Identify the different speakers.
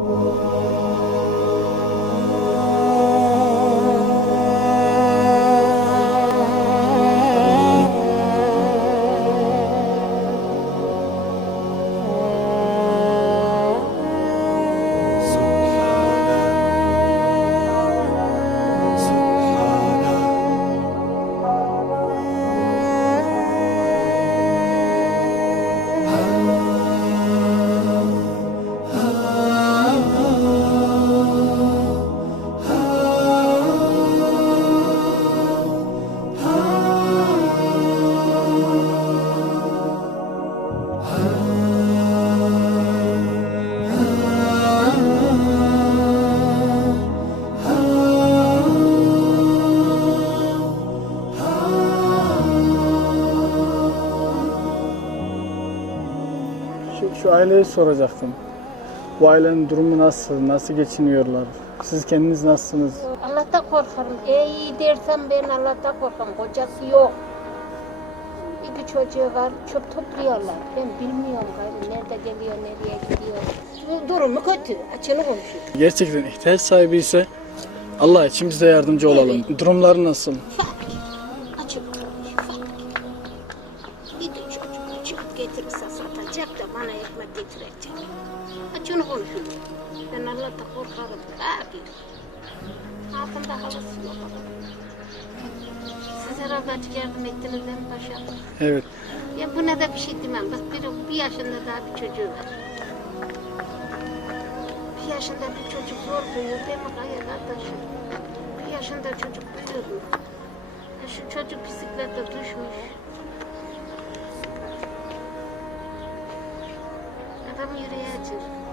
Speaker 1: Şu, şu aileyi soracaktım. Bu ailenin durumu nasıl? Nasıl geçiniyorlar? Siz kendiniz nasılsınız?
Speaker 2: Allah'tan korkarım. İyi dersem ben Allah'tan korkarım. Kocası yok. İki çocuğu var. Çöp topluyorlar. Ben bilmiyorum gayrı nerede geliyor, nereye gidiyor. Bu durumu kötü. Açılı konuşuyor.
Speaker 1: Gerçekten ihtiyaç sahibi ise Allah için bize yardımcı olalım. Durumları nasıl?
Speaker 2: Fakir. Açık konuşuyor. Fakir. Getirirse satacak da bana ekmek getirecek. Açını konuşuyor. Ben Allah'tan korkarım. Fakir. Altında havası yok. Siz herhalde açık yardım ettiniz değil mi paşam?
Speaker 1: Evet.
Speaker 2: Ya buna da bir şey demem. Bak bir, bir yaşında daha bir çocuğu var. Bir yaşında bir çocuk zor büyüyor değil mi Kaya kardeşim? Bir yaşında çocuk büyüyor? Ya şu çocuk bisiklete düşmüş. Adam yürüyecek.